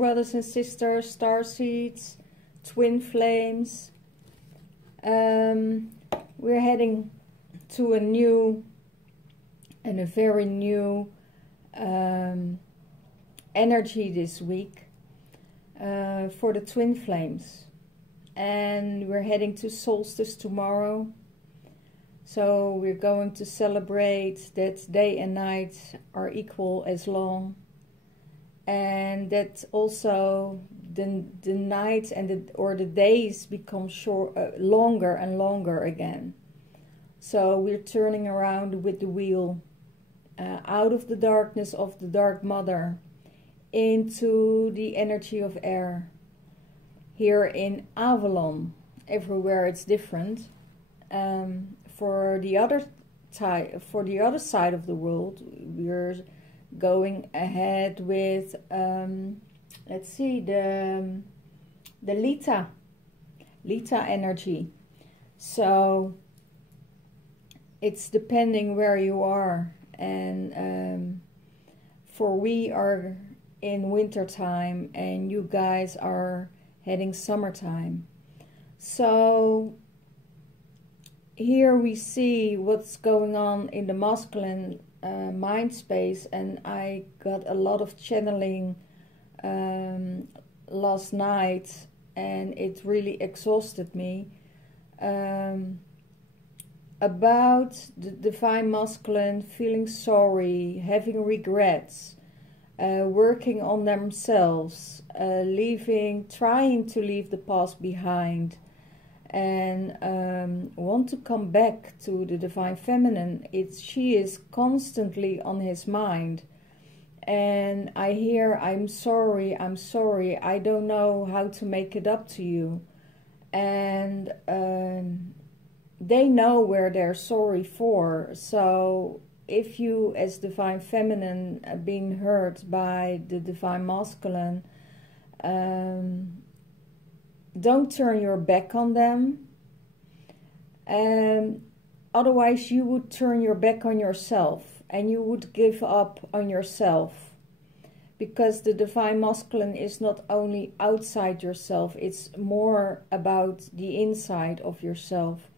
brothers and sisters, starseeds, twin flames. We're heading to a new and a very new energy this week for the twin flames. And we're heading to Solstice tomorrow. So we're going to celebrate that day and night are equal as long. And that also the nights and the days become longer and longer again. So we're turning around with the wheel out of the darkness of the Dark Mother into the energy of air. Here in Avalon, everywhere it's different. For the other side of the world, we're going ahead with let's see, the Lita energy. So it's depending where you are, and for we are in winter time and you guys are heading summertime. So here we see what's going on in the masculine mind space, and I got a lot of channeling last night, and it really exhausted me, about the divine masculine feeling sorry, having regrets, working on themselves, trying to leave the past behind, and want to come back to the divine feminine. She is constantly on his mind, and I hear, I'm sorry, I don't know how to make it up to you. And they know where they're sorry for. So if you as divine feminine are being hurt by the divine masculine, don't turn your back on them. Otherwise you would turn your back on yourself, and you would give up on yourself. Because the divine masculine is not only outside yourself, it's more about the inside of yourself.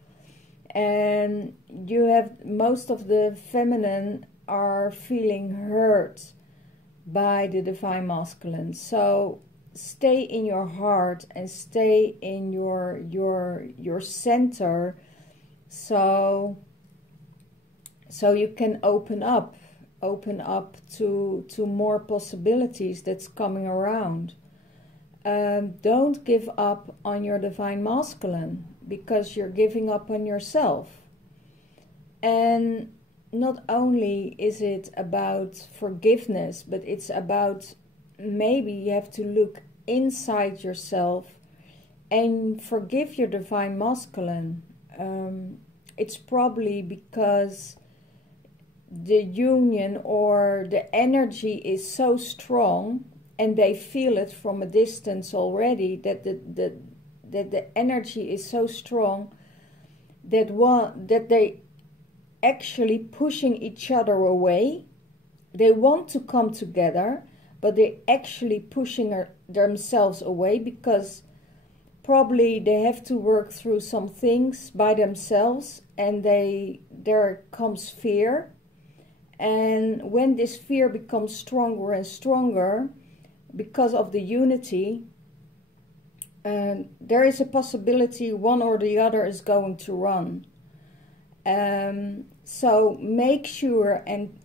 And you have, most of the feminine are feeling hurt by the divine masculine. So stay in your heart and stay in your center, so you can open up to more possibilities that's coming around. Don't give up on your divine masculine, because you're giving up on yourself. And not only is it about forgiveness, but it's about, maybe you have to look inside yourself and forgive your divine masculine. It's probably because the union or the energy is so strong, and they feel it from a distance already, that the energy is so strong that they actually pushing each other away. They want to come together, but they're actually pushing themselves away, because probably they have to work through some things by themselves, and there comes fear. And when this fear becomes stronger and stronger because of the unity, there is a possibility one or the other is going to run. So make sure and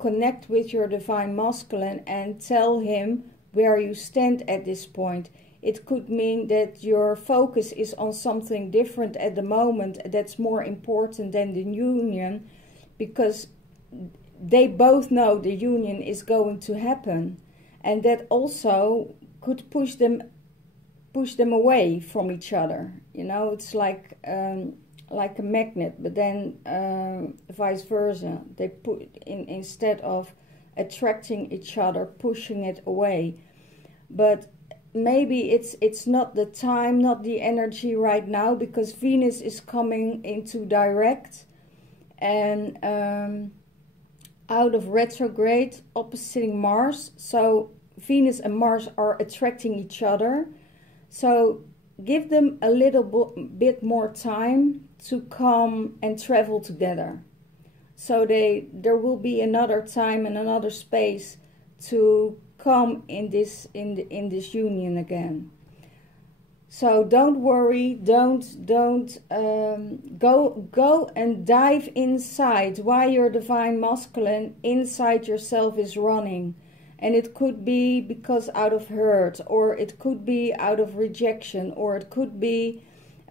connect with your divine masculine and tell him where you stand at this point. It could mean that your focus is on something different at the moment that's more important than the union, because they both know the union is going to happen, and that also could push them away from each other. It's like a magnet, but then vice versa. They instead of attracting each other, pushing it away. But maybe it's not the time, not the energy right now, because Venus is coming into direct and out of retrograde, oppositing Mars. So Venus and Mars are attracting each other. So give them a little bit more time to come and travel together. So there will be another time and another space to come in this union again. So don't worry, don't go and dive inside why your divine masculine inside yourself is running. And it could be because out of hurt, or it could be out of rejection, or it could be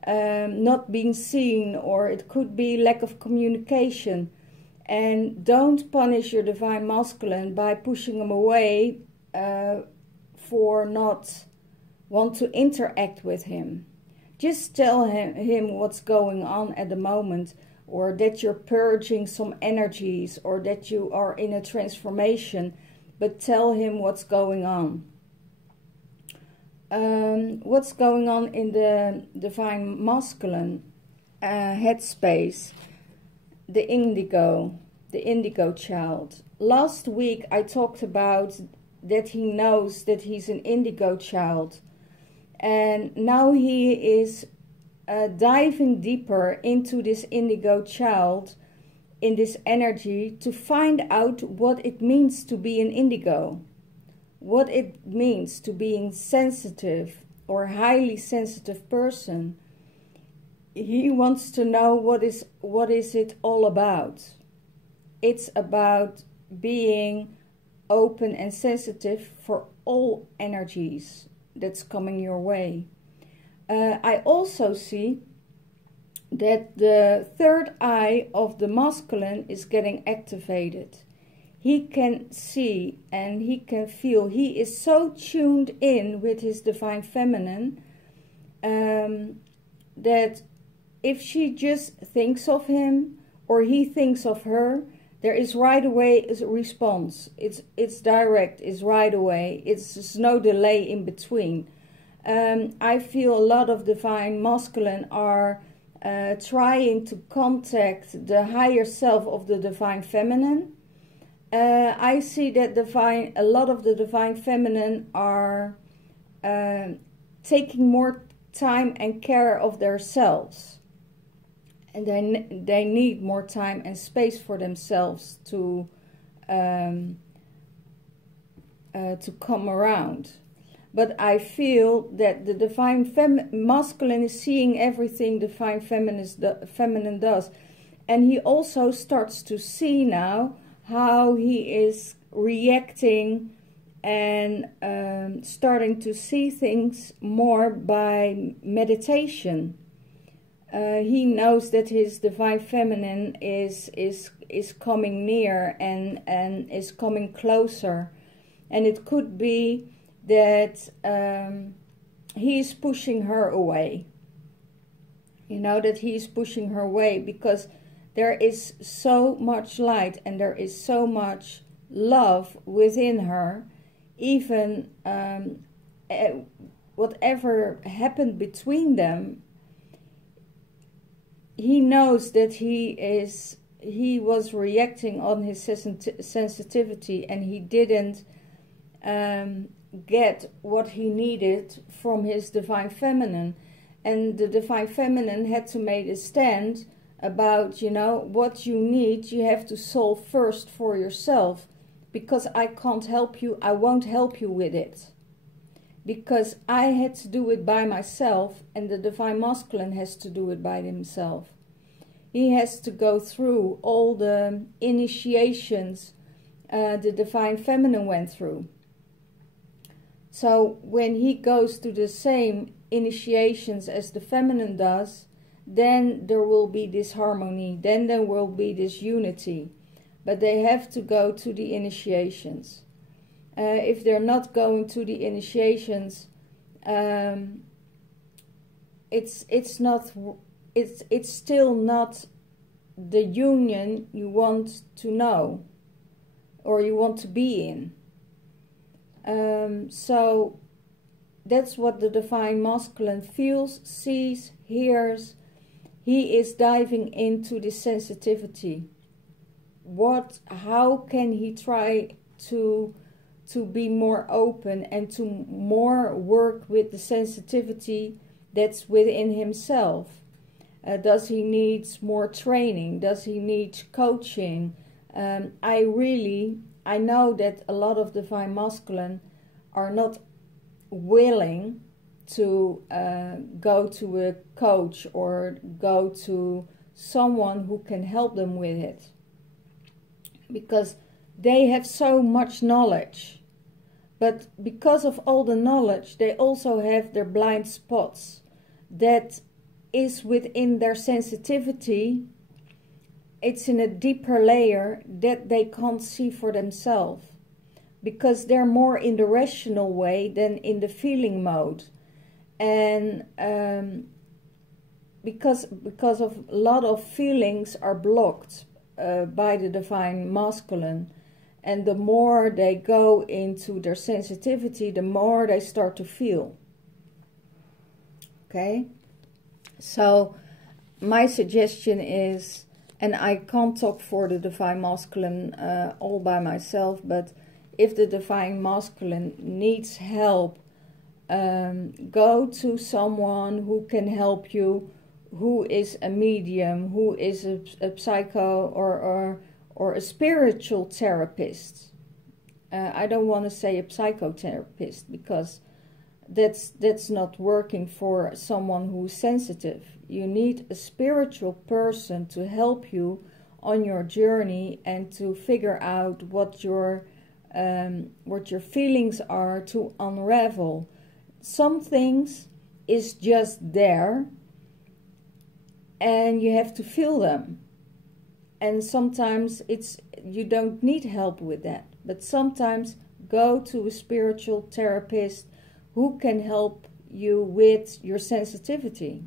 not being seen, or it could be lack of communication. And don't punish your divine masculine by pushing him away for not want to interact with him. Just tell him what's going on at the moment, or that you're purging some energies, or that you are in a transformation, but tell him what's going on. What's going on in the divine masculine headspace? The indigo child. Last week I talked about that he knows that he's an indigo child. And now he is diving deeper into this indigo child, in this energy, to find out what it means to be an indigo. What it means to being sensitive or highly sensitive person. He wants to know what is it all about. It's about being open and sensitive for all energies that's coming your way. I also see that the third eye of the masculine is getting activated. He can see and he can feel. He is so tuned in with his divine feminine that if she just thinks of him or he thinks of her, there is right away a response. It's direct, it's right away. There's no delay in between. I feel a lot of divine masculine are trying to contact the higher self of the divine feminine. I see that a lot of the divine feminine are taking more time and care of themselves. And they need more time and space for themselves to come around. But I feel that the divine masculine is seeing everything divine feminine does. And he also starts to see now how he is reacting and starting to see things more by meditation. He knows that his divine feminine is coming near and is coming closer, and it could be that he is pushing her away. You know, that he is pushing her away because there is so much light and there is so much love within her. Even whatever happened between them, he knows that he was reacting on his sensitivity, and he didn't get what he needed from his divine feminine. And the divine feminine had to make a stand about, you know, what you need, you have to solve first for yourself, because I can't help you, I won't help you with it. Because I had to do it by myself, and the divine masculine has to do it by himself. He has to go through all the initiations the divine feminine went through. So when he goes to the same initiations as the feminine does, then there will be this harmony, then there will be this unity. But they have to go to the initiations. If they're not going to the initiations, it's still not the union you want to know or you want to be in. So that's what the divine masculine feels, sees, hears. He is diving into this sensitivity. How can he try to to be more open and to more work with the sensitivity that's within himself? Does he need more training? Does he need coaching? I know that a lot of divine masculine are not willing to go to a coach or go to someone who can help them with it, because they have so much knowledge. But because of all the knowledge, they also have their blind spots that is within their sensitivity. It's in a deeper layer that they can't see for themselves, because they're more in the rational way than in the feeling mode. And because of a lot of feelings are blocked by the divine masculine, and the more they go into their sensitivity, the more they start to feel. Okay? So my suggestion is, and I can't talk for the divine masculine all by myself, but if the divine masculine needs help, go to someone who can help you, who is a medium, who is a psycho or a spiritual therapist. I don't want to say a psychotherapist, because that's not working for someone who's sensitive. You need a spiritual person to help you on your journey and to figure out what your feelings are, to unravel. Some things is just there and you have to feel them. And sometimes you don't need help with that. But sometimes go to a spiritual therapist who can help you with your sensitivity.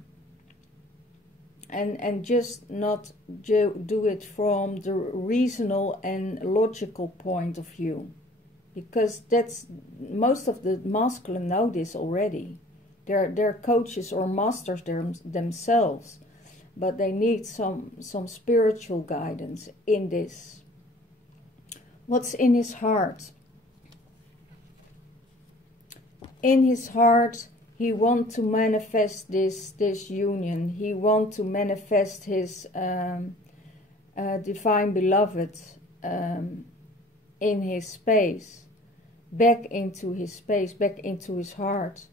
And just not do it from the reasonable and logical point of view. Because most of the masculine know this already. They're coaches or masters themselves. But they need some spiritual guidance in this. What's in his heart? In his heart, he wants to manifest this union. He wants to manifest his divine beloved in his space, back into his space, back into his heart.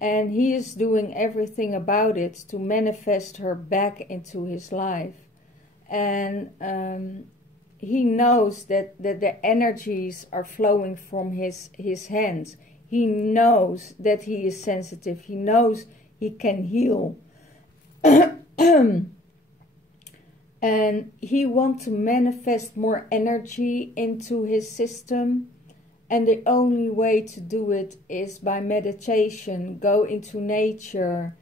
And he is doing everything about it to manifest her back into his life. And he knows that the energies are flowing from his hands. He knows that he is sensitive. He knows he can heal. And he wants to manifest more energy into his system. And the only way to do it is by meditation. Go into nature,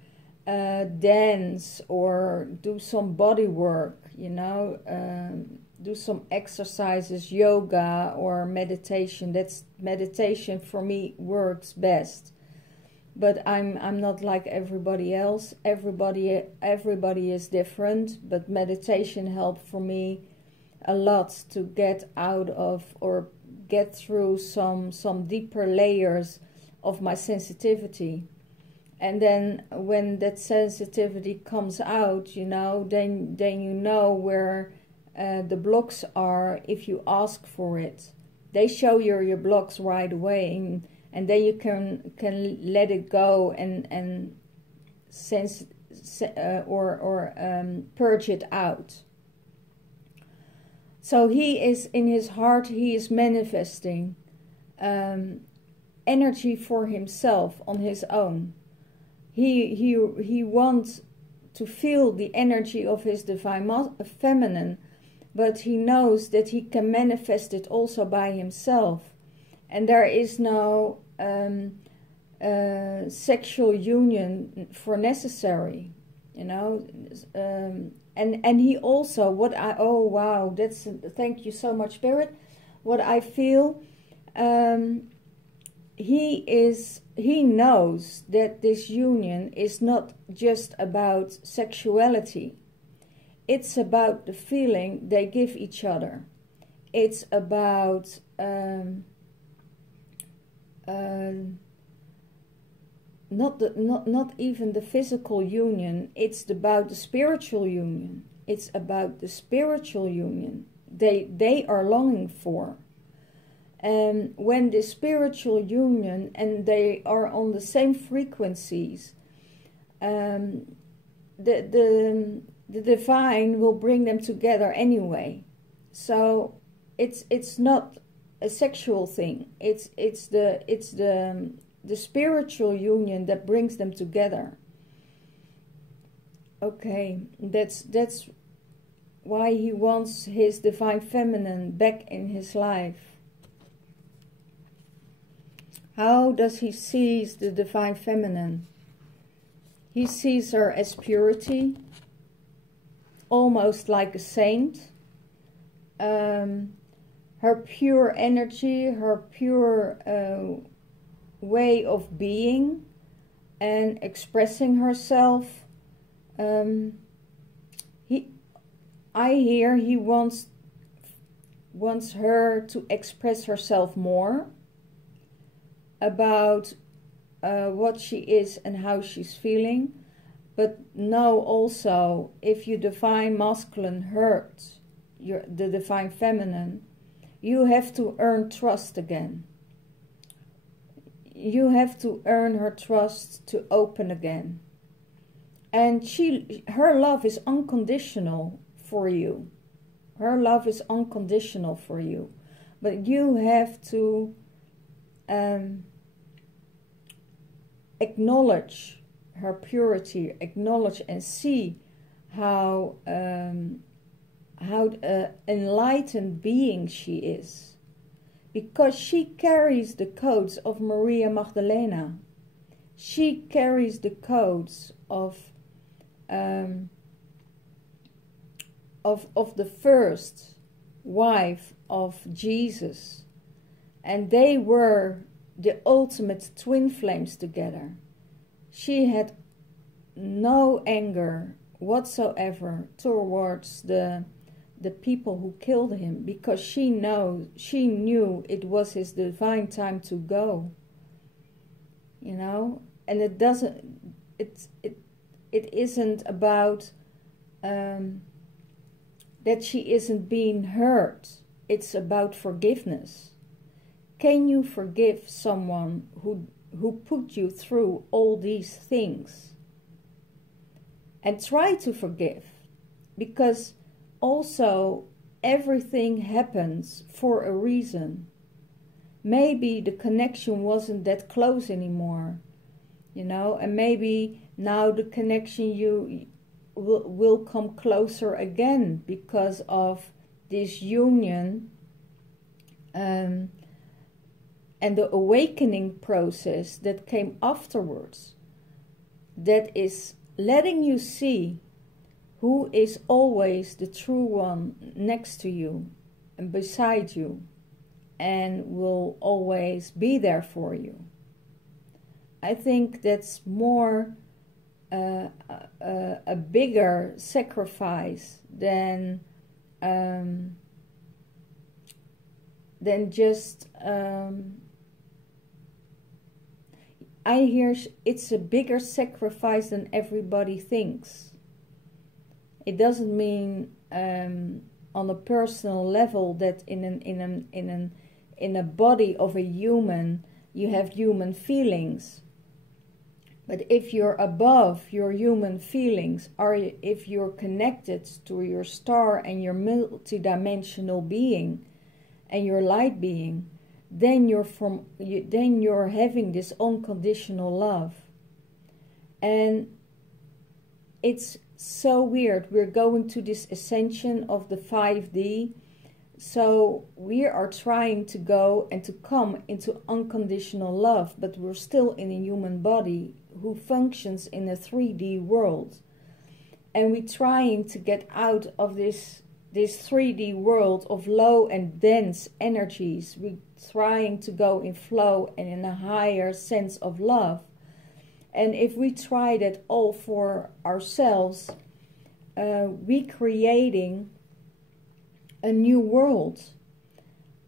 dance, or do some body work, do some exercises, yoga or meditation. Meditation for me works best. But I'm not like everybody else. Everybody is different, but meditation helped for me a lot to get out of or get through some deeper layers of my sensitivity. And then when that sensitivity comes out, then you know where the blocks are if you ask for it. They show you your blocks right away, and then you can let it go and sense purge it out. So he is in his heart, he is manifesting energy for himself on his own. He wants to feel the energy of his divine feminine, but he knows that he can manifest it also by himself. And there is no sexual union for necessary, And he also, thank you so much, Spirit. What I feel, he knows that this union is not just about sexuality. It's about the feeling they give each other. It's about not even the physical union. It's about the spiritual union. It's about the spiritual union they are longing for. And when the spiritual union and they are on the same frequencies, the divine will bring them together anyway. So it's not a sexual thing. It's the spiritual union that brings them together. Okay, that's why he wants his divine feminine back in his life. How does he see the divine feminine? He sees her as purity, almost like a saint. Her pure energy, her pure way of being and expressing herself. I hear he wants her to express herself more about what she is and how she's feeling. But know also, if your divine masculine hurts the divine feminine, you have to earn trust again. You have to earn her trust to open again. And her love is unconditional for you. Her love is unconditional for you. But you have to acknowledge her purity, acknowledge and see how enlightened being she is, because she carries the codes of Maria Magdalena. She carries the codes of the first wife of Jesus, and they were the ultimate twin flames together. She had no anger whatsoever towards the people who killed him, because she knew it was his divine time to go. You know, and it isn't about that she isn't being hurt. It's about forgiveness. Can you forgive someone who put you through all these things? And try to forgive, because also everything happens for a reason. Maybe the connection wasn't that close anymore, you know, and maybe now the connection you will come closer again because of this union and the awakening process that came afterwards, that is letting you see who is always the true one next to you and beside you, and will always be there for you. I think that's more a bigger sacrifice than just I hear it's a bigger sacrifice than everybody thinks. It doesn't mean on a personal level that in a body of a human you have human feelings. But if you're above your human feelings, or if you're connected to your star and your multidimensional being and your light being, then you're having this unconditional love. And it's so weird. We're going to this ascension of the 5D. So we are trying to go and to come into unconditional love, but we're still in a human body who functions in a 3D world. And we're trying to get out of this 3D world of low and dense energies. We're trying to go in flow and in a higher sense of love. And if we try that all for ourselves, we're creating a new world.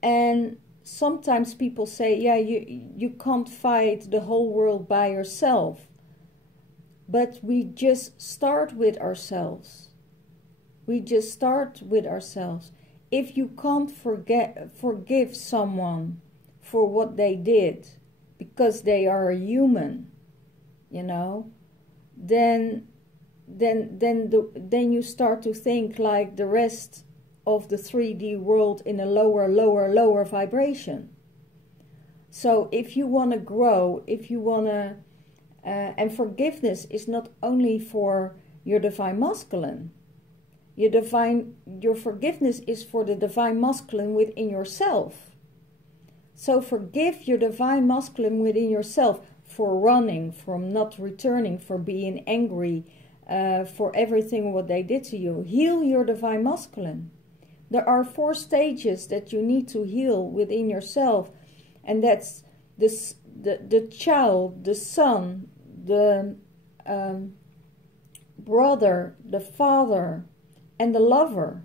And sometimes people say, yeah, you can't fight the whole world by yourself. But we just start with ourselves. We just start with ourselves. If you can't forgive someone for what they did, because they are a human, you know, then you start to think like the rest of the 3D world in a lower vibration. So if you want to grow, if you want to, and forgiveness is not only for your divine masculine. Your forgiveness is for the divine masculine within yourself. So forgive your divine masculine within yourself for running, from not returning, for being angry, for everything what they did to you. Heal your divine masculine. There are 4 stages that you need to heal within yourself, and that's the child, the son, the brother, the father, and the lover.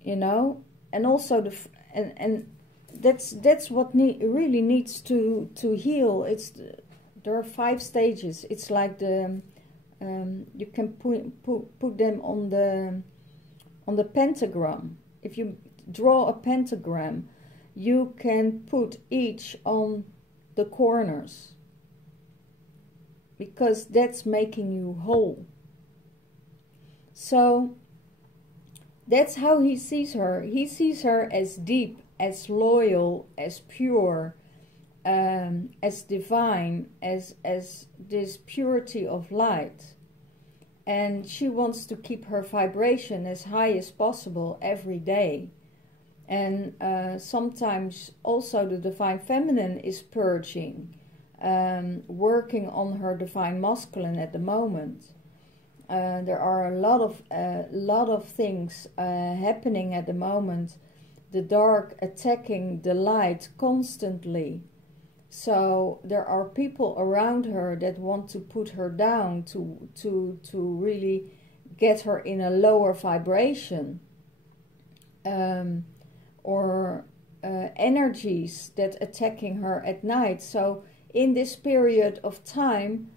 You know, and also that's what really needs to heal. There are 5 stages. It's like you can put them on the pentagram. If you draw a pentagram, you can put each on the corners, because that's making you whole. So that's how he sees her. He sees her as deep, as loyal, as pure, as divine, as this purity of light. And she wants to keep her vibration as high as possible every day. And sometimes also the divine feminine is purging, working on her divine masculine at the moment. There are a lot of things happening at the moment. The dark attacking the light constantly. So there are people around her that want to put her down, to really get her in a lower vibration, or energies that attacking her at night. So in this period of time,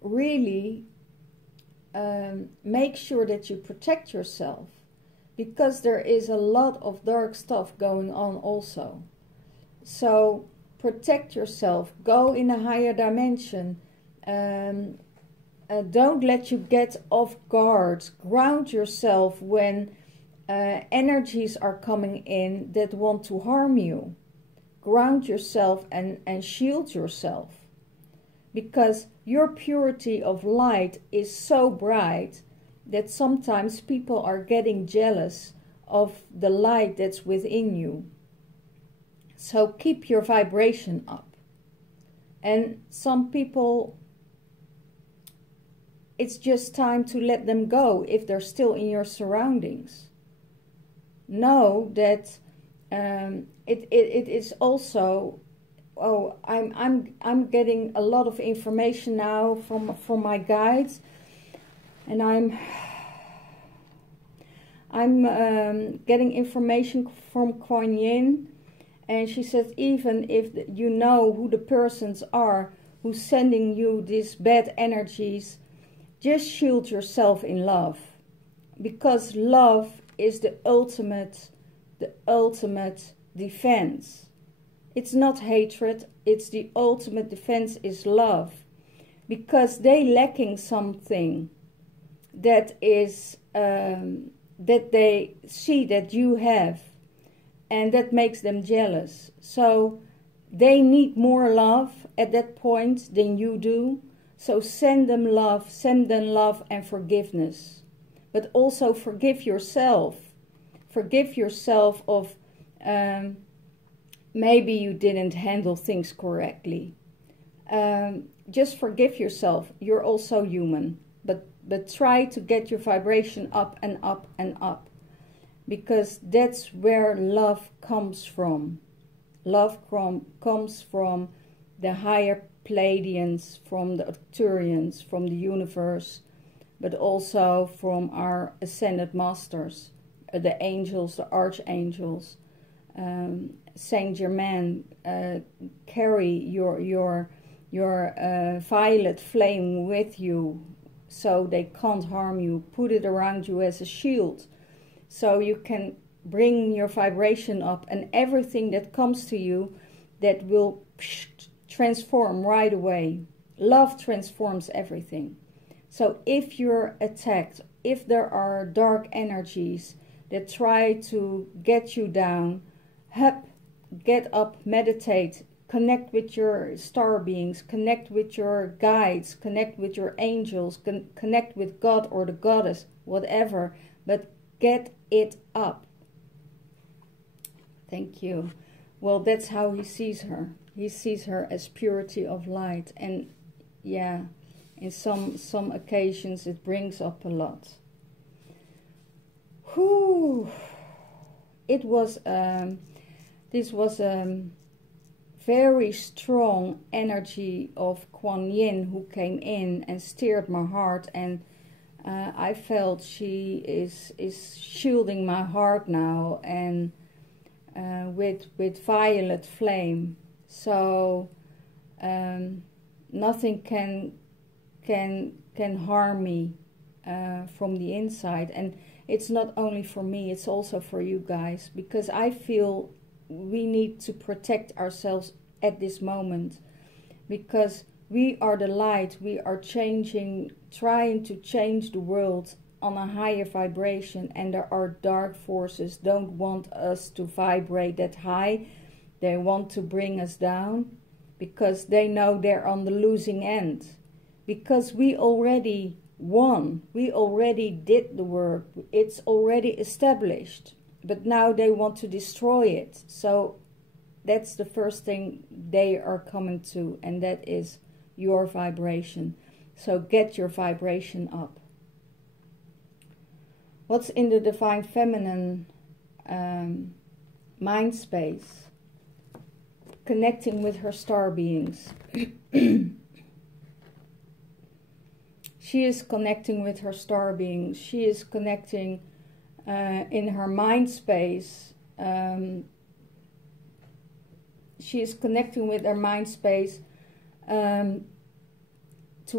really make sure that you protect yourself, because there is a lot of dark stuff going on also. So protect yourself, go in a higher dimension, don't let you get off guard, ground yourself when energies are coming in that want to harm you. Ground yourself and shield yourself, because your purity of light is so bright that sometimes people are getting jealous of the light that's within you. So keep your vibration up. And some people, it's just time to let them go if they're still in your surroundings. Know that it is also, oh, I'm getting a lot of information now from my guides, and I'm getting information from Kuan Yin. And she says, even if you know who the persons are who's sending you these bad energies, just shield yourself in love. Because love is the ultimate defense. It's not hatred, it's the ultimate defense is love. Because they lacking something that is, that they see that you have. And that makes them jealous. So they need more love at that point than you do. So send them love and forgiveness. But also forgive yourself. Forgive yourself of maybe you didn't handle things correctly. Just forgive yourself. You're also human. But try to get your vibration up and up and up. Because that's where love comes from. Love comes from the higher Pleiadians, from the Arcturians, from the universe, but also from our ascended masters, the angels, the archangels, Saint Germain, carry your violet flame with you, so they can't harm you. Put it around you as a shield, so you can bring your vibration up, and everything that comes to you, that will transform right away. Love transforms everything. So if you're attacked, if there are dark energies that try to get you down, get up, meditate, connect with your star beings, connect with your guides, connect with your angels, connect with God or the goddess, whatever, but get it up. Thank you. Well, that's how he sees her. He sees her as purity of light. And yeah, in some occasions it brings up a lot. Whew. It was, this was a very strong energy of Kuan Yin who came in and stirred my heart, and I felt she is shielding my heart now, and with violet flame, so nothing can harm me from the inside. And it's not only for me, it's also for you guys, because I feel we need to protect ourselves at this moment, because we are the light. We are trying to change the world on a higher vibration, and there are dark forces don't want us to vibrate that high. They want to bring us down, because they know they're on the losing end, because we already won, we already did the work, it's already established, but now they want to destroy it. So that's the first thing they are coming to, and that is your vibration. So get your vibration up. What's in the Divine Feminine mind space? Connecting with her star beings. She is connecting with her star beings. She is connecting in her mind space. She is connecting with her mind space to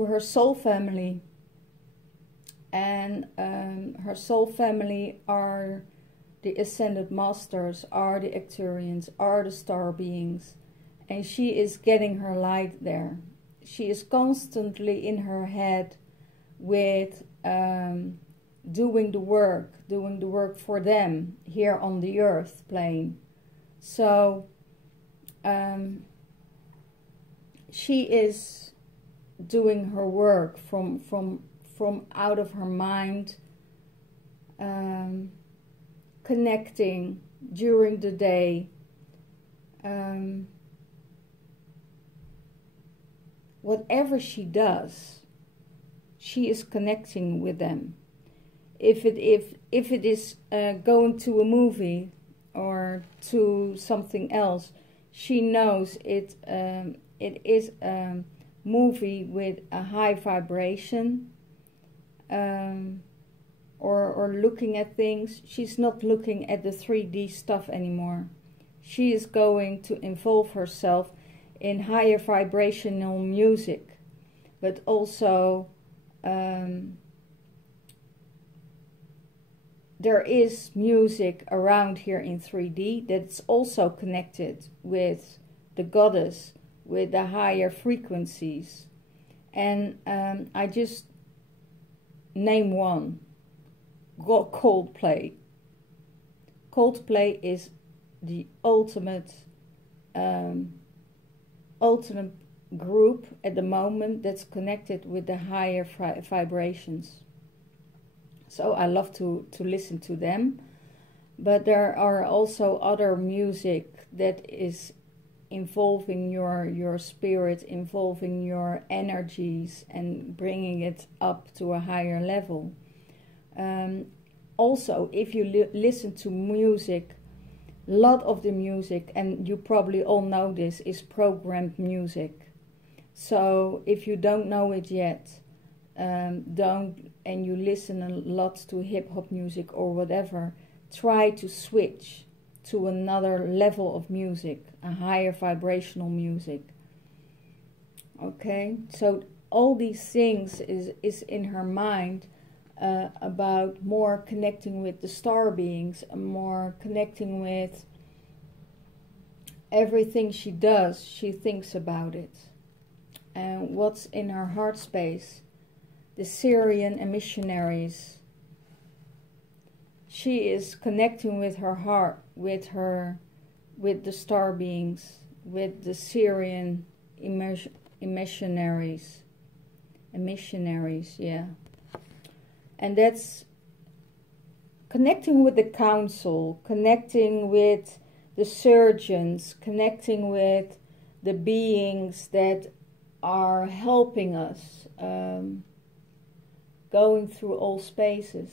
her soul family. And her soul family are the Ascended Masters, are the Acturians, are the star beings. And she is getting her light there. She is constantly in her head with doing the work for them here on the earth plane. So she is doing her work from out of her mind, connecting during the day, whatever she does, she is connecting with them. If it is going to a movie or to something else, she knows it is a movie with a high vibration. Or looking at things. She's not looking at the 3D stuff anymore. She is going to involve herself in higher vibrational music, but also there is music around here in 3D that's also connected with the goddess, with the higher frequencies. And I just name one. Coldplay. Coldplay is the ultimate group at the moment that's connected with the higher vibrations. So I love to listen to them. But there are also other music that is involving your spirit, involving your energies, and bringing it up to a higher level. Also, if you listen to music, a lot of the music, and you probably all know this, is programmed music. So if you don't know it yet, and you listen a lot to hip-hop music or whatever, try to switch to another level of music, a higher vibrational music. Okay, so all these things is in her mind, about more connecting with the star beings, more connecting with everything she does. She thinks about it. And what's in her heart space, the Syrian emissionaries. She is connecting with her heart, with the star beings, with the Syrian emissionaries, yeah. And that's connecting with the council, connecting with the surgeons, connecting with the beings that are helping us, going through all spaces.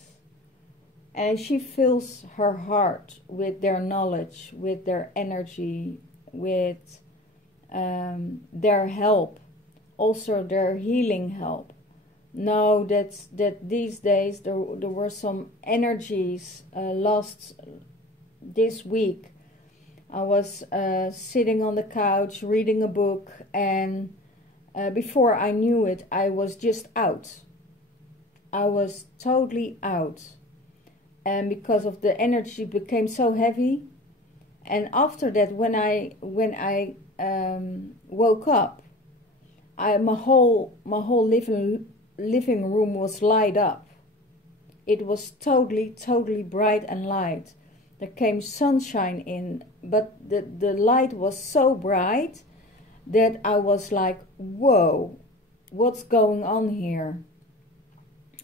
And she fills her heart with their knowledge, with their energy, with their help, also their healing help. Know that these days there were some energies lost this week. I was sitting on the couch reading a book, and before I knew it, I was just out. I was totally out. And because of the energy became so heavy. And after that, when I woke up, my whole living room was light up. It was totally bright and light. There came sunshine in, but the light was so bright that I was like, whoa, what's going on here?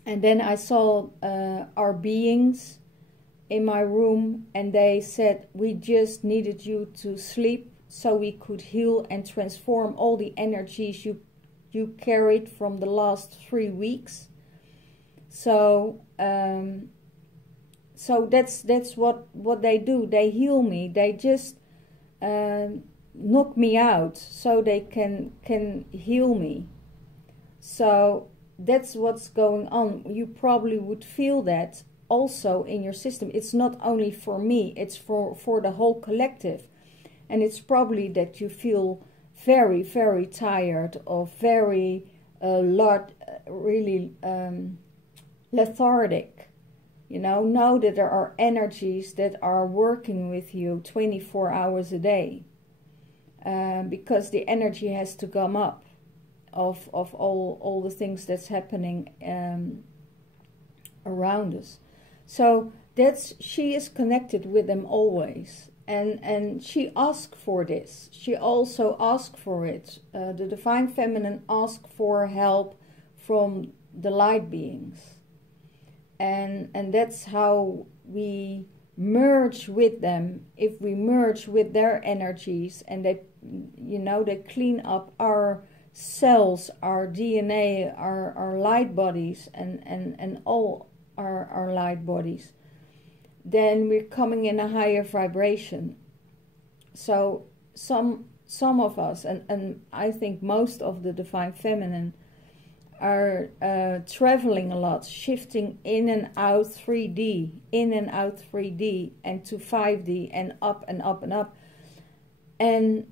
And then I saw our beings in my room, and they said, we just needed you to sleep so we could heal and transform all the energies you carried from the last 3 weeks. So that's what they do. They heal me. They just knock me out so they can heal me. So that's what's going on. You probably would feel that also in your system. It's not only for me, it's for the whole collective. And it's probably that you feel very, very tired, or very really lethargic. Know that there are energies that are working with you 24 hours a day, because the energy has to come up of all the things that's happening around us. So she is connected with them always, and she asked for this. She also asked for it. The Divine Feminine asked for help from the light beings, and that's how we merge with them. If we merge with their energies, and they clean up our cells, our DNA, our light bodies, and all our light bodies, then we're coming in a higher vibration. So some of us, and I think most of the Divine Feminine, are traveling a lot, shifting in and out 3D, and to 5D, and up and up and up. And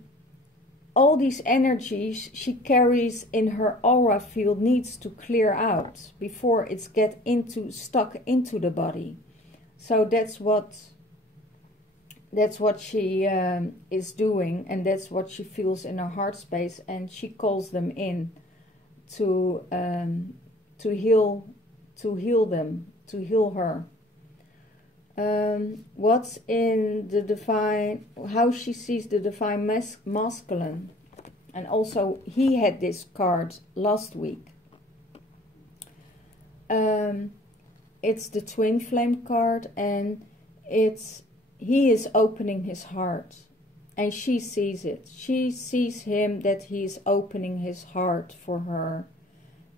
all these energies she carries in her aura field needs to clear out before it's stuck into the body. So that's what she is doing, and that's what she feels in her heart space, and she calls them in to heal them, to heal her. What's in the divine, how she sees the divine masculine. And also he had this card last week. It's the Twinflame card, and he is opening his heart, and she sees it. She sees him, that he is opening his heart for her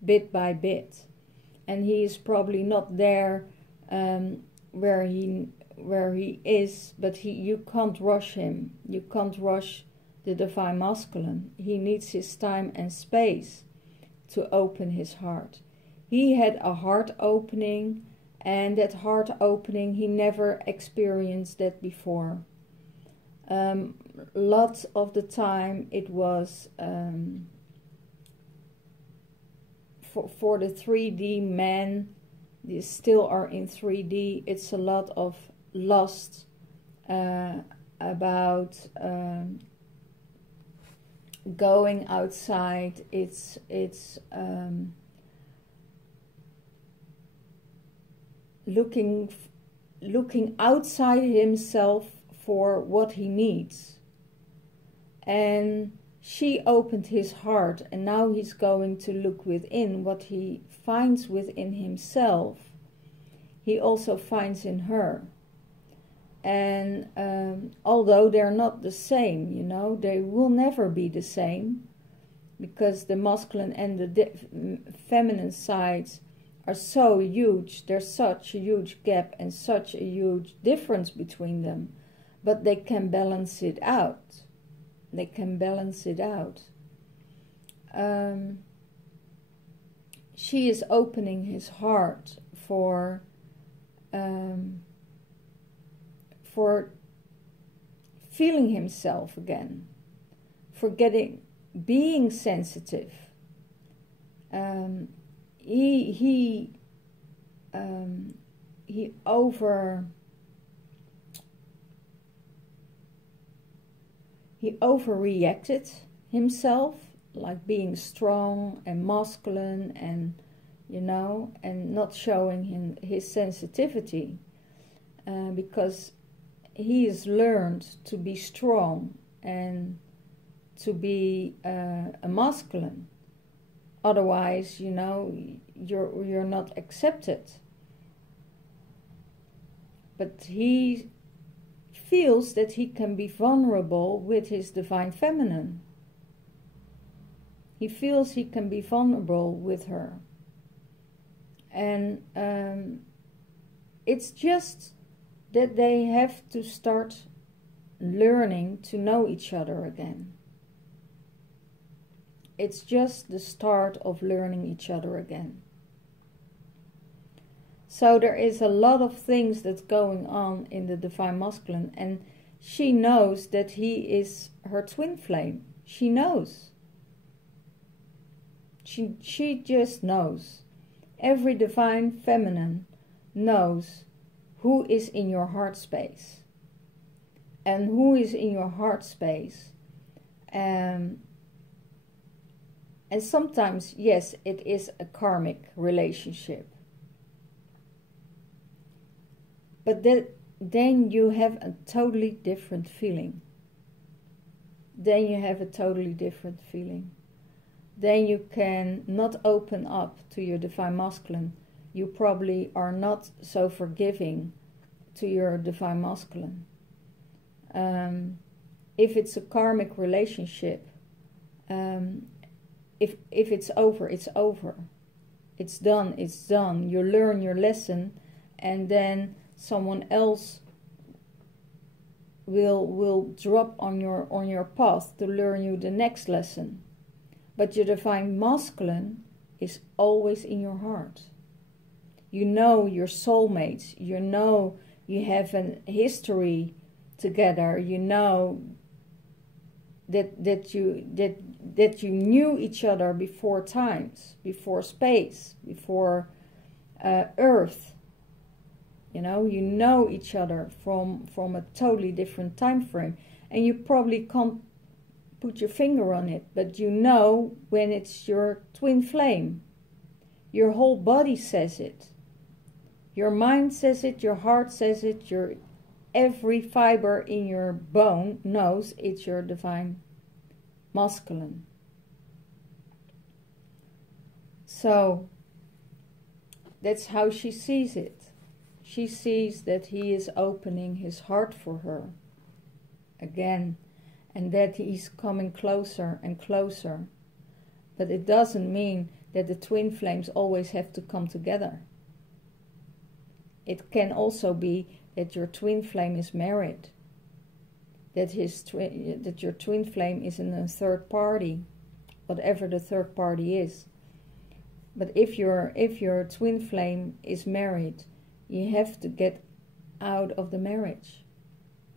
bit by bit, and he is probably not there where he is, but you can't rush him. You can't rush the Divine Masculine. He needs his time and space to open his heart. He had a heart opening, and that heart opening, he never experienced that before. Lots of the time it was for the 3D men, they still are in 3D. It's a lot of lust about going outside. It's looking outside himself for what he needs. And she opened his heart, and now he's going to look within. What he finds within himself, he also finds in her. And although they're not the same, you know, they will never be the same, because the masculine and the feminine sides are so huge. There's such a huge gap and such a huge difference between them. But they can balance it out. They can balance it out. She is opening his heart for feeling himself again, for being sensitive. He overreacted himself, like being strong and masculine, and you know, and not showing his sensitivity, because he has learned to be strong and to be a masculine. Otherwise, you know, you're not accepted. But he feels that he can be vulnerable with his divine feminine. He feels he can be vulnerable with her. And it's just that they have to start learning to know each other again. It's just the start of learning each other again. So there is a lot of things that's going on in the divine masculine, and she knows that he is her twin flame. She knows. She just knows. Every divine feminine knows who is in your heart space. And who is in your heart space. And sometimes, yes, it is a karmic relationship. But then you have a totally different feeling. Then you have a totally different feeling. Then you can not open up to your divine masculine. You probably are not so forgiving to your divine masculine. If it's a karmic relationship, if it's over, it's over. It's done, it's done. You learn your lesson, and then someone else will drop on your path to learn you the next lesson. But your divine masculine is always in your heart. You know your soulmates. You know you have a history together. You know that you knew each other before times, before space, before Earth. You know each other from a totally different time frame, and you probably can't put your finger on it, but you know when it's your twin flame. Your whole body says it. Your mind says it, your heart says it, every fiber in your bone knows it's your divine masculine. So that's how she sees it. She sees that he is opening his heart for her again, and that he's coming closer and closer. But it doesn't mean that the twin flames always have to come together. It can also be that your twin flame is married, that your twin flame is in a third party, whatever the third party is. But if your twin flame is married, you have to get out of the marriage.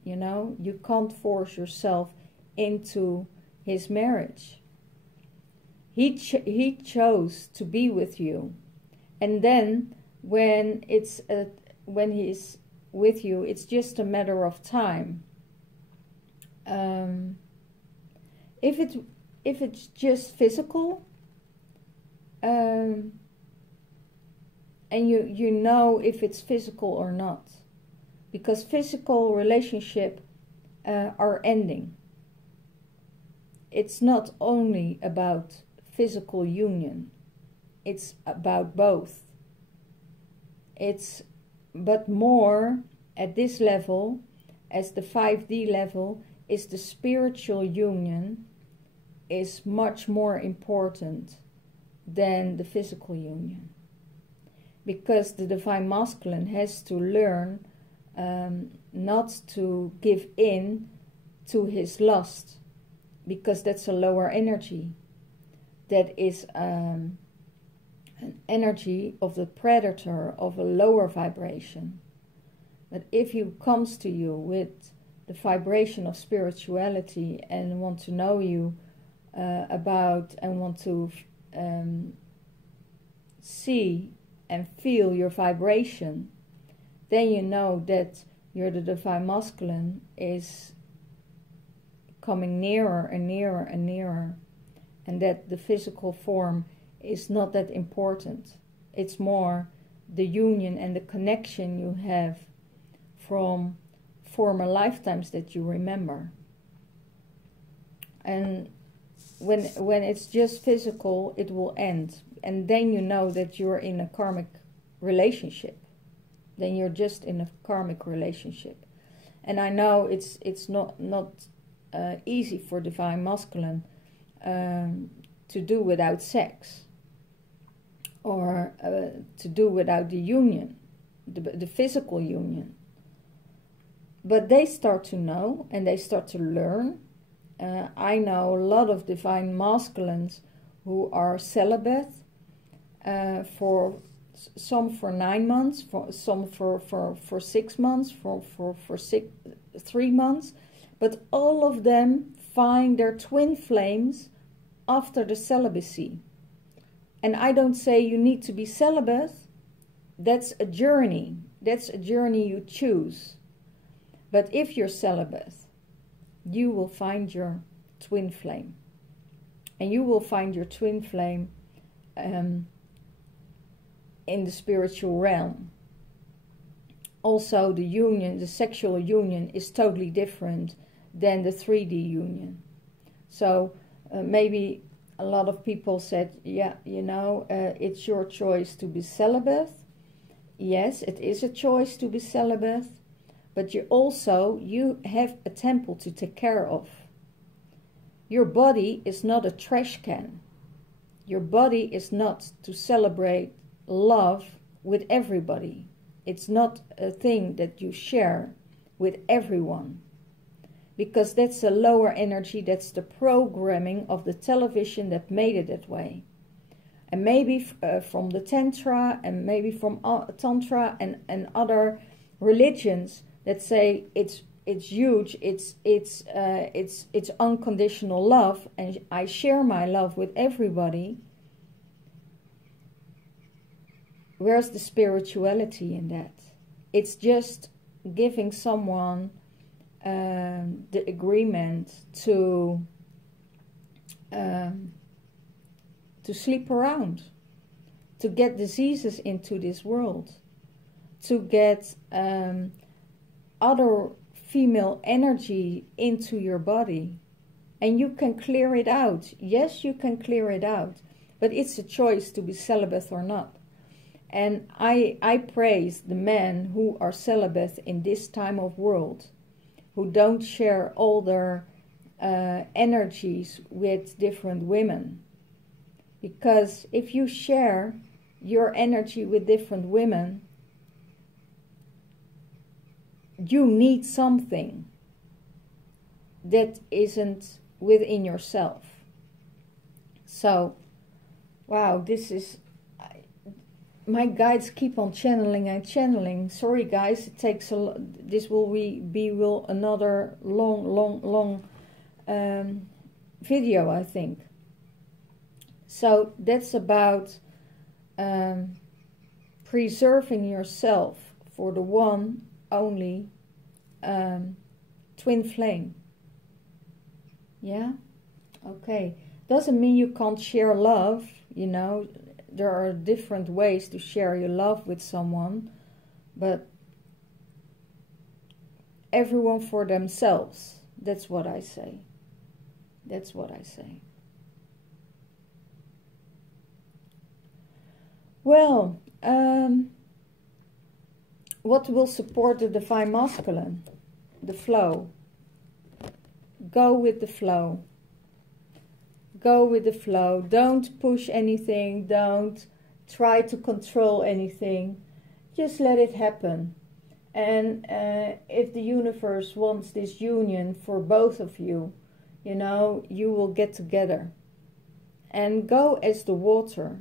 you know. You can't force yourself into his marriage. He chose to be with you, and then when he's with you, it's just a matter of time. If it's just physical, and you know if it's physical or not, because physical relationship are ending. It's not only about physical union, it's about both. But more at this level, as the 5D level, is the spiritual union is much more important than the physical union. Because the Divine Masculine has to learn not to give in to his lust, because that's a lower energy. That is an energy of the predator, of a lower vibration. But if he comes to you with the vibration of spirituality and want to know you about and want to see and feel your vibration, then you know that the Divine Masculine is coming nearer and nearer and nearer, and that the physical form is not that important. It's more the union and the connection you have from former lifetimes that you remember. And when it's just physical, it will end, and then you know that you're in a karmic relationship. Then you're just in a karmic relationship. And I know it's not easy for Divine Masculine to do without sex, or to do without the union, the physical union. But they start to know, and they start to learn. I know a lot of Divine Masculines who are celibate, for some for 9 months, for some for 6 months, for 3 months, but all of them find their twin flames after the celibacy. And I don't say you need to be celibate. That's a journey. That's a journey you choose. But if you're celibate, you will find your twin flame. And you will find your twin flame in the spiritual realm. Also, the union, the sexual union, is totally different than the 3D union. So maybe a lot of people said, yeah, you know, it's your choice to be celibate. Yes, it is a choice to be celibate, but you have a temple to take care of. Your body is not a trash can. Your body is not to celebrate love with everybody. It's not a thing that you share with everyone, because that's a lower energy. That's the programming of the television that made it that way. And maybe from the Tantra, and maybe from Tantra and other religions that say it's huge, it's unconditional love, and I share my love with everybody. Where's the spirituality in that? It's just giving someone the agreement to sleep around, to get diseases into this world, to get other female energy into your body. And you can clear it out. Yes, you can clear it out, but it's a choice to be celibate or not. And I praise the men who are celibate in this time of world, who don't share all their energies with different women. Because if you share your energy with different women, you need something that isn't within yourself. So, wow, this is my guides keep on channeling and channeling. Sorry guys, it takes a this will be another long video, I think. So that's about preserving yourself for the one only twin flame. Yeah, okay. Doesn't mean you can't share love, you know. There are different ways to share your love with someone, but everyone for themselves. That's what I say. That's what I say. Well, what will support the divine masculine? The flow. Go with the flow. Go with the flow. Don't push anything. Don't try to control anything. Just let it happen. And if the universe wants this union for both of you, you know, you will get together. And go as the water.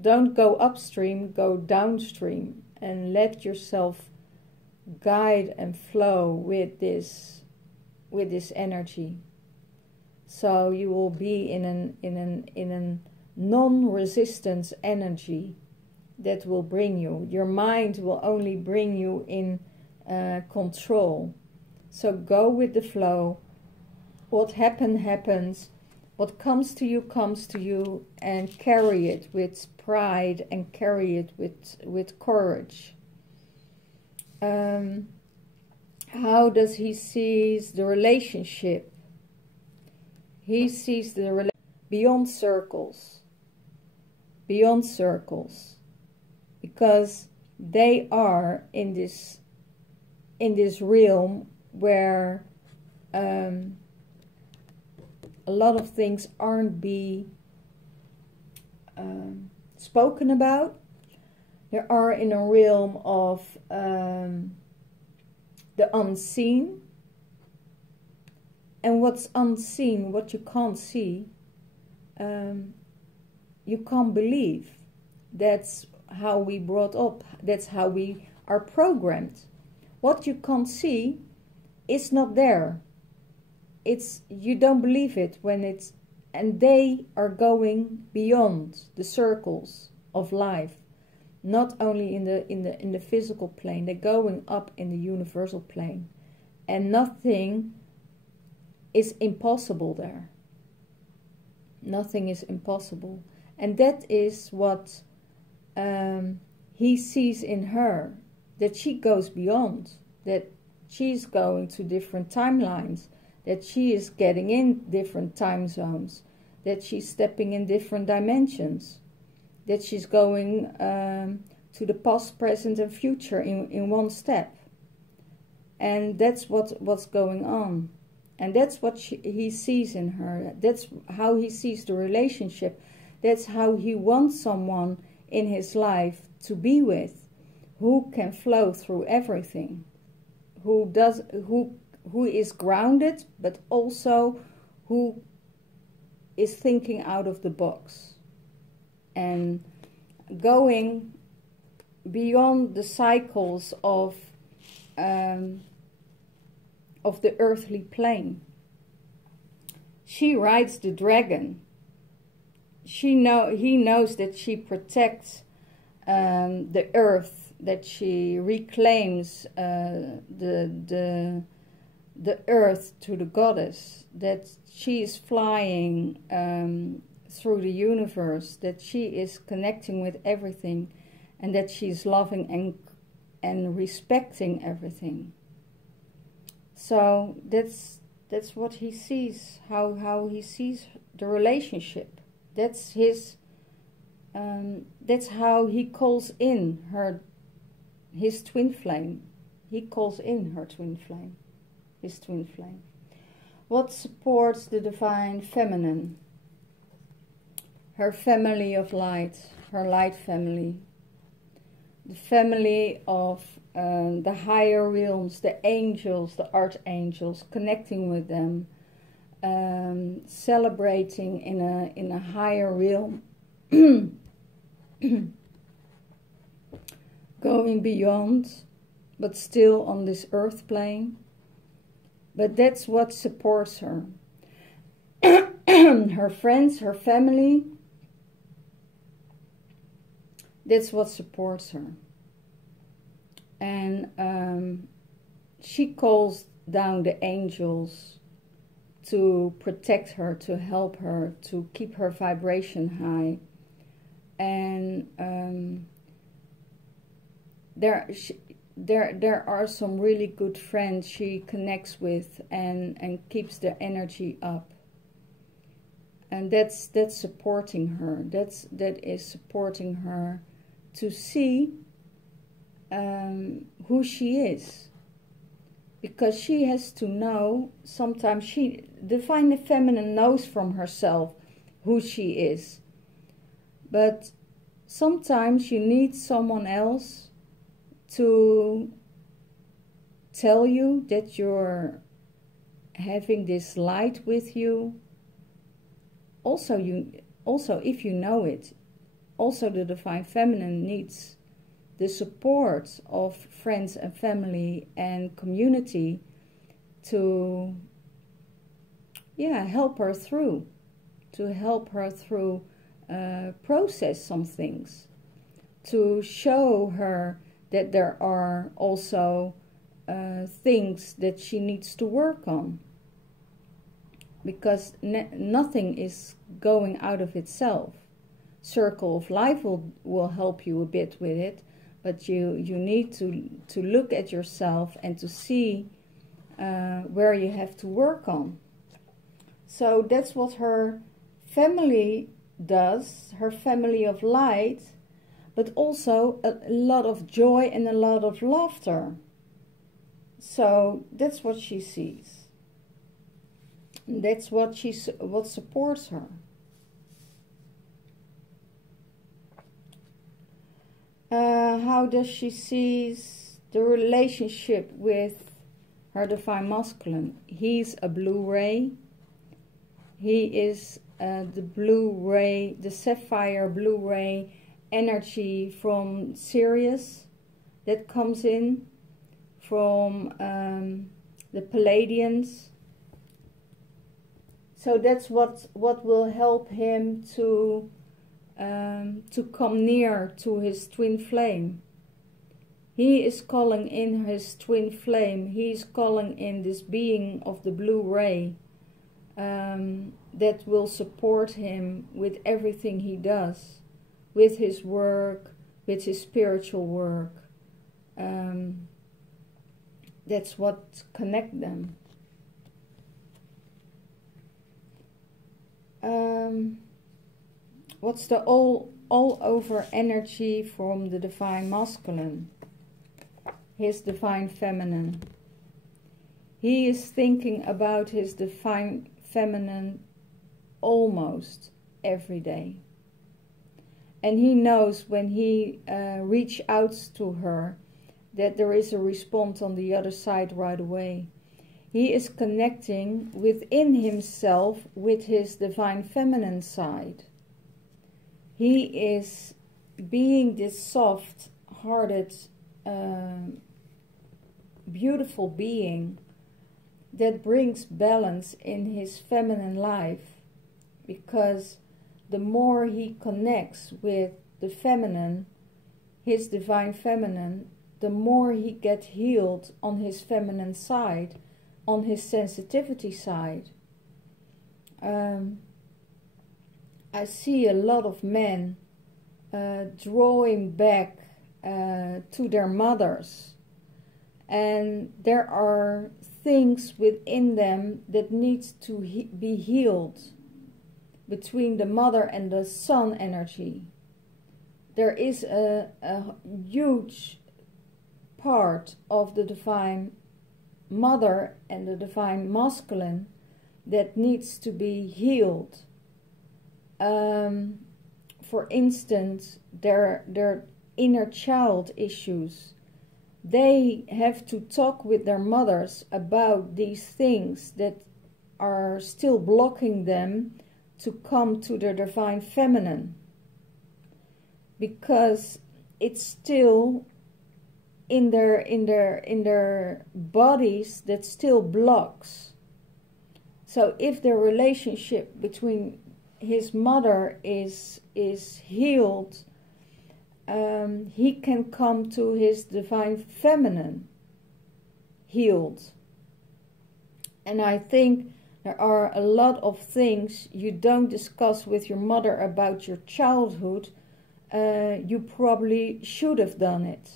Don't go upstream, go downstream. And let yourself guide and flow with this energy. So you will be in a non-resistance energy that will bring you. Your mind will only bring you in control. So go with the flow. What happens. What comes to you, and carry it with pride and carry it with courage. How does he see the relationship? He sees the relationship beyond circles. Beyond circles. Because they are in this realm where a lot of things aren't spoken about. They are in a realm of the unseen. And what's unseen, what you can't see, you can't believe. That's how we brought up. That's how we are programmed. What you can't see is not there. You don't believe it when it's, and they are going beyond the circles of life, not only in the physical plane. They're going up in the universal plane, and nothing is impossible there. Nothing is impossible, and that is what he sees in her. That she goes beyond. That she's going to different timelines. That she is getting in different time zones, that she's stepping in different dimensions, that she's going to the past, present and future in one step. And that's what's going on. And that's what he sees in her. That's how he sees the relationship. That's how he wants someone in his life to be with, who can flow through everything, who is grounded, but also who is thinking out of the box and going beyond the cycles of the earthly plane. She rides the dragon. He knows that she protects the earth, that she reclaims the earth to the goddess, that she is flying through the universe, that she is connecting with everything, and that she is loving and respecting everything. So that's what he sees, how he sees the relationship. That's his. That's how he calls in his twin flame. He calls in her twin flame. His twin flame. What supports the divine feminine? Her family of light, her light family. The family of the higher realms, the angels, the archangels, connecting with them, celebrating in a higher realm. going beyond, but still on this earth plane. But that's what supports her. Her friends, her family, that's what supports her. And she calls down the angels to protect her, to help her, to keep her vibration high. And there are some really good friends she connects with and keeps the energy up. And that's supporting her. That is supporting her to see who she is. Because she has to know, sometimes Divine Feminine knows from herself who she is. But sometimes you need someone else to tell you that you're having this light with you. Also, if you know it, also the Divine Feminine needs the support of friends and family and community to help her through, process some things, to show her that there are also things that she needs to work on, because nothing is going out of itself. Circle of Life will help you a bit with it, but you need to look at yourself and to see where you have to work on. So that's what her family does, her family of light, but also a lot of joy and a lot of laughter. So that's what she sees. That's what supports her. How does she see the relationship with her Divine Masculine? He's a blue ray. He is the blue ray, the sapphire blue ray energy from Sirius that comes in from the Palladians. So that's what will help him to come near to his twin flame. He is calling in his twin flame. He is calling in this being of the blue ray that will support him with everything he does, with his work, with his spiritual work. That's what connects them. What's the all over energy from the Divine Masculine? His Divine Feminine. He is thinking about his Divine Feminine almost every day. And he knows when he reaches out to her that there is a response on the other side right away. He is connecting within himself with his Divine Feminine side. He is being this soft-hearted, beautiful being that brings balance in his feminine life, because the more he connects with the feminine, his Divine Feminine, the more he gets healed on his feminine side, on his sensitivity side. I see a lot of men drawing back to their mothers, and there are things within them that needs to be healed between the mother and the son energy. There is a huge part of the Divine Mother and the Divine Masculine that needs to be healed. For instance, their inner child issues. They have to talk with their mothers about these things that are still blocking them to come to their Divine Feminine, because it's still in their bodies that still blocks. So if the relationship between his mother is healed, he can come to his divine feminine healed. And I think there are a lot of things you don't discuss with your mother about your childhood. You probably should have done it.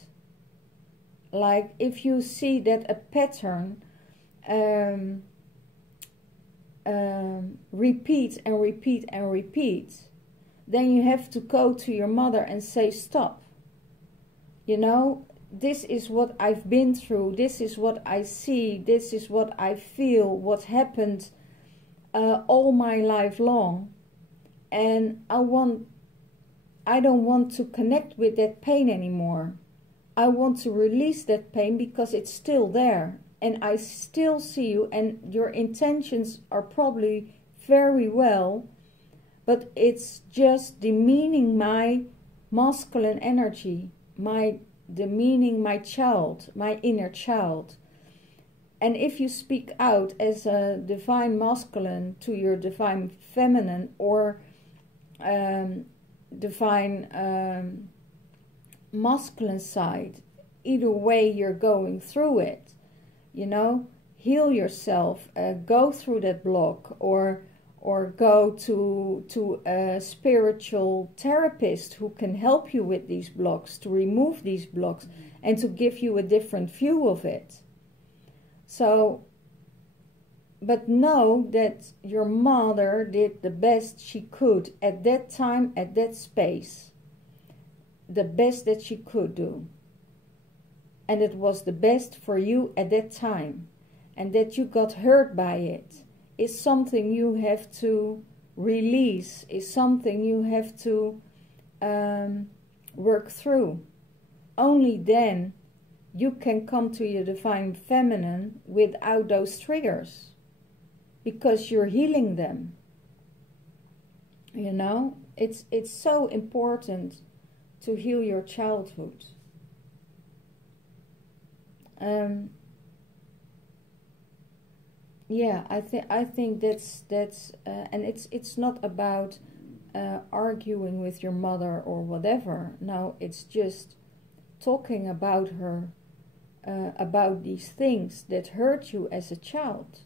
Like if you see that a pattern repeats and repeat and repeat, then you have to go to your mother and say, stop. You know, this is what I've been through, this is what I see, this is what I feel, what happened all my life long. And I don't want to connect with that pain anymore. I want to release that pain because it's still there. And I still see you, and your intentions are probably very well, but it's just demeaning my masculine energy, demeaning my child, my inner child. And if you speak out as a divine masculine to your divine feminine, or divine masculine side, either way you're going through it, you know, heal yourself, go through that block, or go to a spiritual therapist who can help you with these blocks, to remove these blocks, and to give you a different view of it. So, but know that your mother did the best she could at that time, at that space, the best that she could do. And it was the best for you at that time. And that you got hurt by it is something you have to release, is something you have to work through. Only then you can come to your divine feminine without those triggers, because you're healing them. You know, it's so important to heal your childhood. Yeah, I think that's and it's not about arguing with your mother or whatever. No, it's just talking about her, about these things that hurt you as a child.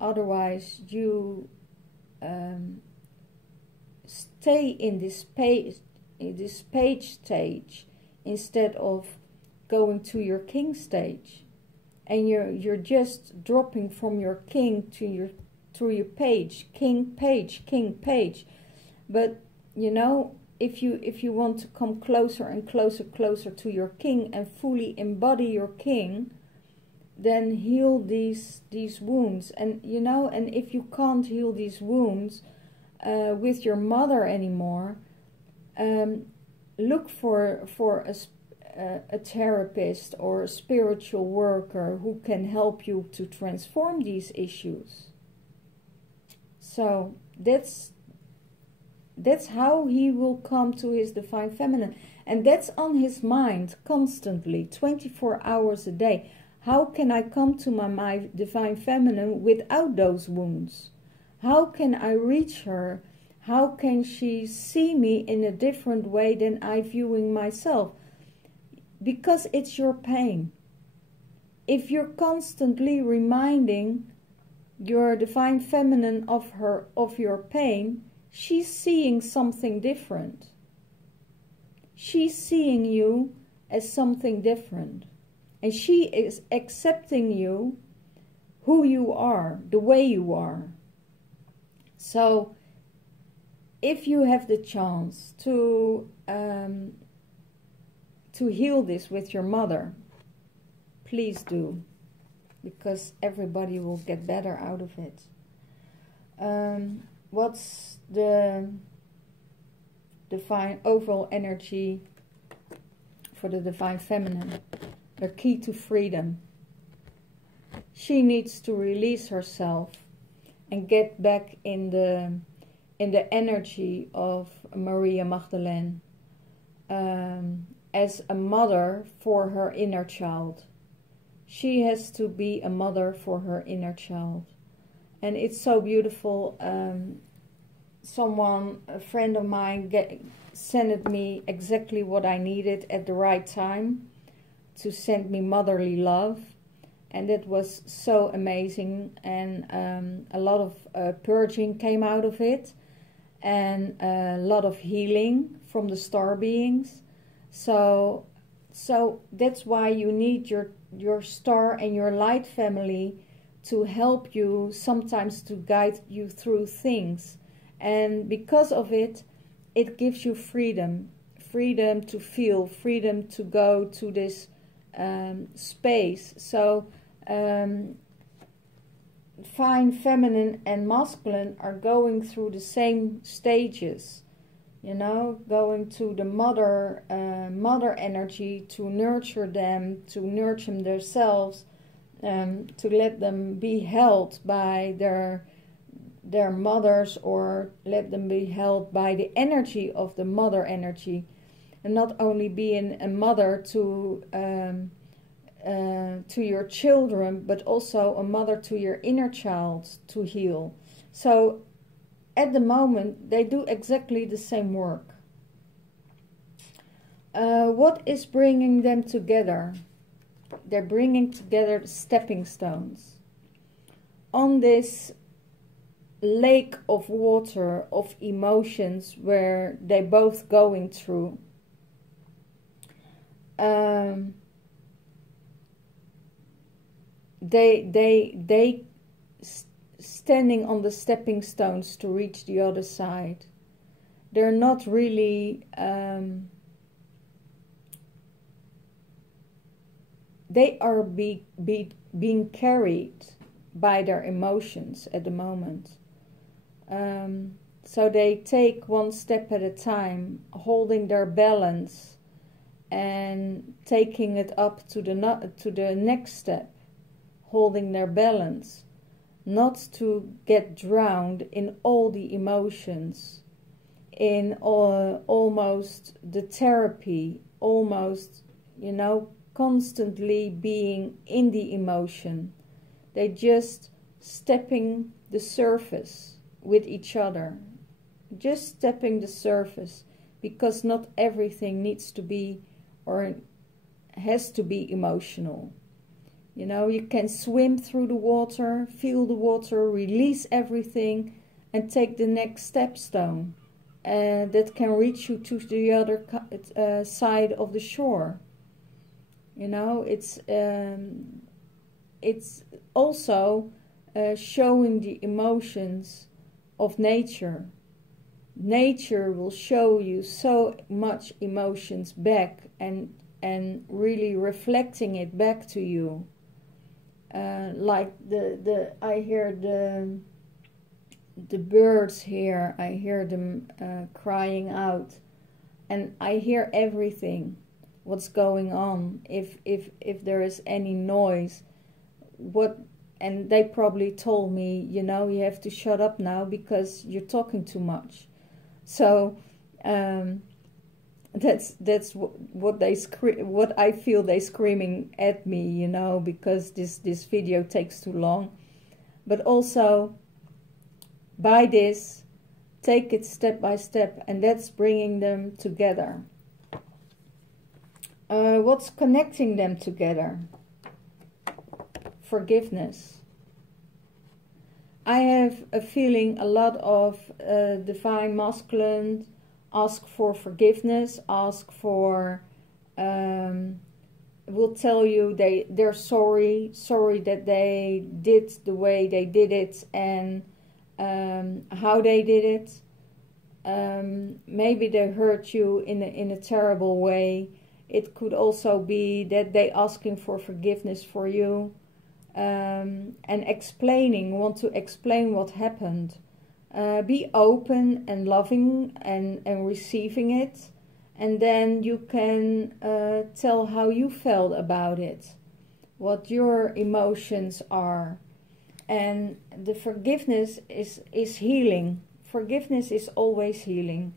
Otherwise, you stay in this page stage instead of going to your king stage. And you're just dropping from your king to your page, king page, king page. But you know, if you want to come closer and closer to your king and fully embody your king, then heal these wounds. And you know, and if you can't heal these wounds with your mother anymore, look for a therapist or a spiritual worker who can help you to transform these issues. So that's how he will come to his divine feminine, and that's on his mind constantly, 24 hours a day. How can I come to my divine feminine without those wounds? How can I reach her? How can she see me in a different way than I'm viewing myself? Because it's your pain. If you're constantly reminding your divine feminine of your pain, she's seeing something different. She's seeing you as something different. And she is accepting you, who you are, the way you are. So, if you have the chance to heal this with your mother, please do, because everybody will get better out of it. What's the divine overall energy for the divine feminine? The key to freedom. She needs to release herself and get back in the energy of Maria Magdalene. as a mother for her inner child. She has to be a mother for her inner child. And it's so beautiful. A friend of mine, sent me exactly what I needed at the right time to send me motherly love. And it was so amazing. And a lot of purging came out of it. And a lot of healing from the star beings. So that's why you need your star and your light family to help you sometimes, to guide you through things. And because of it, it gives you freedom to feel, freedom to go to this space. So fine feminine and masculine are going through the same stages, you know, going to the mother energy, to nurture them themselves, to let them be held by their mothers, or let them be held by the energy of the mother energy, and not only being a mother to your children, but also a mother to your inner child to heal. So at the moment, they do exactly the same work. What is bringing them together? They're bringing together the stepping stones. On this lake of water, of emotions, where they're both going through, they standing on the stepping stones to reach the other side. They're not really they are being carried by their emotions at the moment. So they take one step at a time, holding their balance and taking it up to the next step, holding their balance, not to get drowned in all the emotions, in almost the therapy, almost, you know, constantly being in the emotion. They just stepping the surface with each other, just stepping the surface, because not everything needs to be or has to be emotional. You know, you can swim through the water, feel the water, release everything, and take the next stepstone that can reach you to the other side of the shore. You know, it's also showing the emotions of nature. Nature will show you so much emotions back, and really reflecting it back to you. Like I hear the birds here, I hear them crying out, and I hear everything, what's going on, if there is any noise, and they probably told me, you know, you have to shut up now because you're talking too much. So that's what I feel they screaming at me, you know, because this video takes too long. But also, by this, take it step by step, and that's bringing them together. What's connecting them together? Forgiveness. I have a feeling a lot of divine masculine ask for forgiveness, ask for, will tell you they're sorry that they did the way they did it, and how they did it. Maybe they hurt you in a terrible way. It could also be that they asking for forgiveness for you, and want to explain what happened. Be open and loving and receiving it, and then you can tell how you felt about it, what your emotions are. And the forgiveness is healing. Forgiveness is always healing.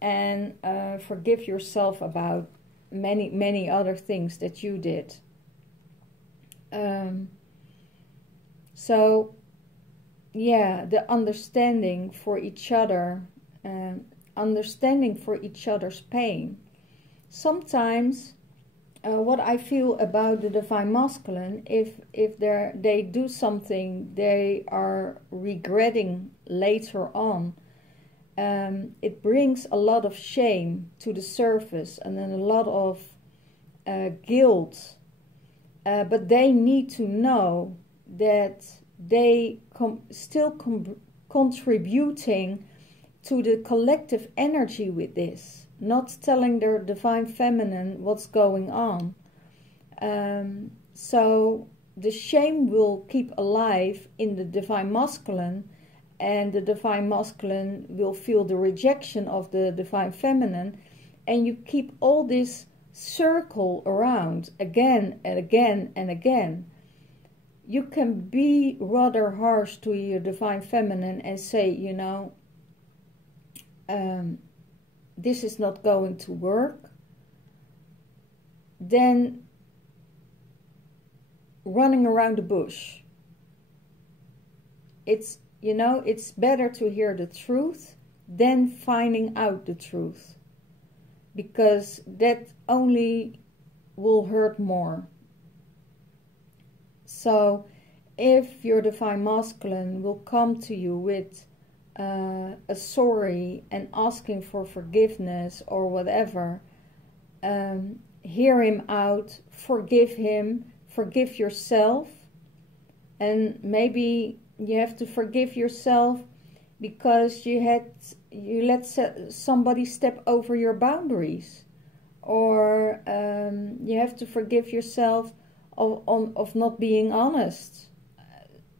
And forgive yourself about many other things that you did. So yeah, the understanding for each other, understanding for each other's pain. Sometimes what I feel about the Divine Masculine, if they do something they are regretting later on, it brings a lot of shame to the surface and then a lot of guilt. But they need to know that they still contributing to the collective energy with this, not telling their Divine Feminine what's going on. So the shame will keep alive in the Divine Masculine, and the Divine Masculine will feel the rejection of the Divine Feminine, and you keep all this circle around again and again and again. You can be rather harsh to your Divine Feminine and say, you know, this is not going to work. Then running around the bush. It's, you know, it's better to hear the truth than finding out the truth, because that only will hurt more. So if your Divine Masculine will come to you with a sorry and asking for forgiveness or whatever, hear him out, forgive him, forgive yourself. And maybe you have to forgive yourself because you let somebody step over your boundaries, or you have to forgive yourself of not being honest.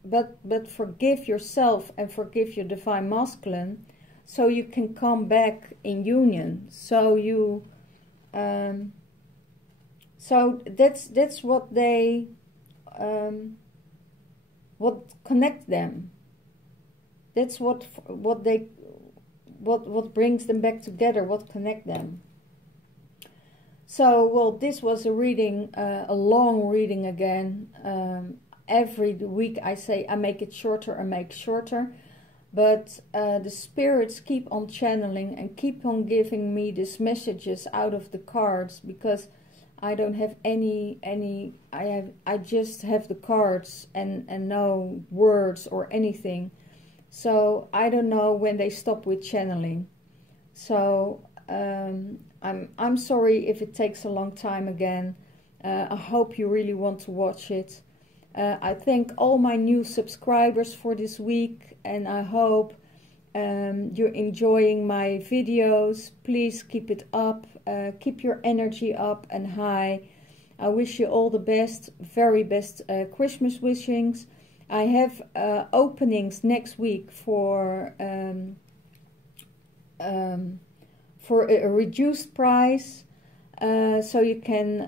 But forgive yourself and forgive your Divine Masculine, so you can come back in union. So you, so that's what they, what connect them. That's what brings them back together. What connect them. So, well, this was a reading, a long reading again. Every week I say I make it shorter, I make shorter. But the spirits keep on channeling and keep on giving me these messages out of the cards, because I don't have I just have the cards and no words or anything. So I don't know when they stop with channeling. So I'm sorry if it takes a long time again. I hope you really want to watch it. I thank all my new subscribers for this week, and I hope you're enjoying my videos. Please keep it up. Keep your energy up and high. I wish you all the best, very best Christmas wishings. I have openings next week for a reduced price, so you can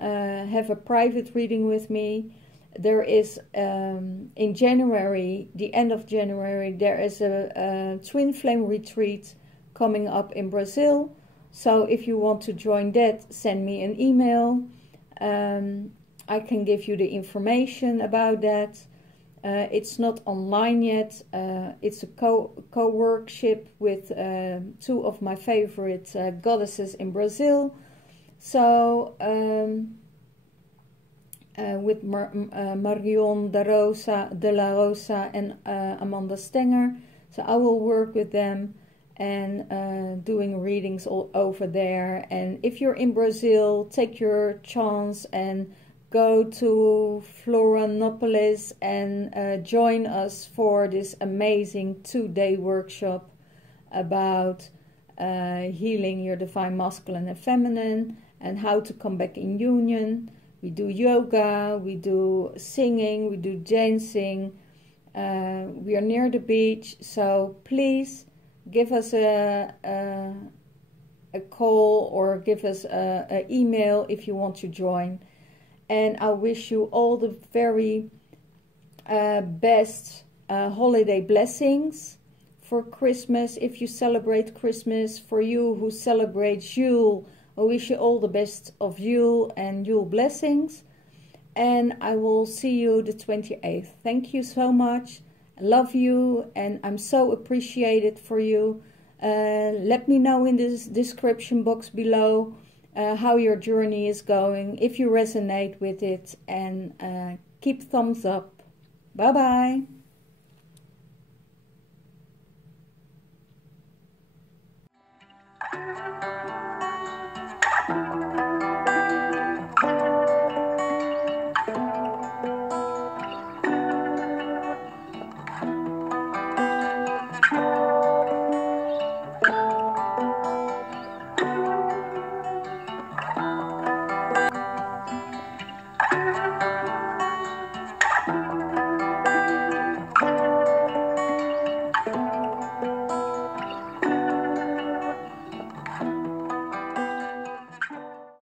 have a private reading with me. There is, in January, the end of January, there is a Twinflame retreat coming up in Brazil. So if you want to join that, send me an email. I can give you the information about that. It's not online yet. It's a co-workship with two of my favorite goddesses in Brazil. So with Marion de la Rosa and Amanda Stenger. So I will work with them and doing readings all over there. And if you're in Brazil, take your chance and go to Florianopolis and join us for this amazing 2-day workshop about healing your Divine Masculine and Feminine and how to come back in union. We do yoga, we do singing, we do dancing. We are near the beach, so please give us a call or give us an email if you want to join. And I wish you all the very best holiday blessings for Christmas, if you celebrate Christmas. For you who celebrate Yule, I wish you all the best of Yule and Yule blessings. And I will see you the 28th. Thank you so much. I love you and I'm so appreciated for you. Let me know in the description box below how your journey is going, if you resonate with it, and keep thumbs up. Bye bye.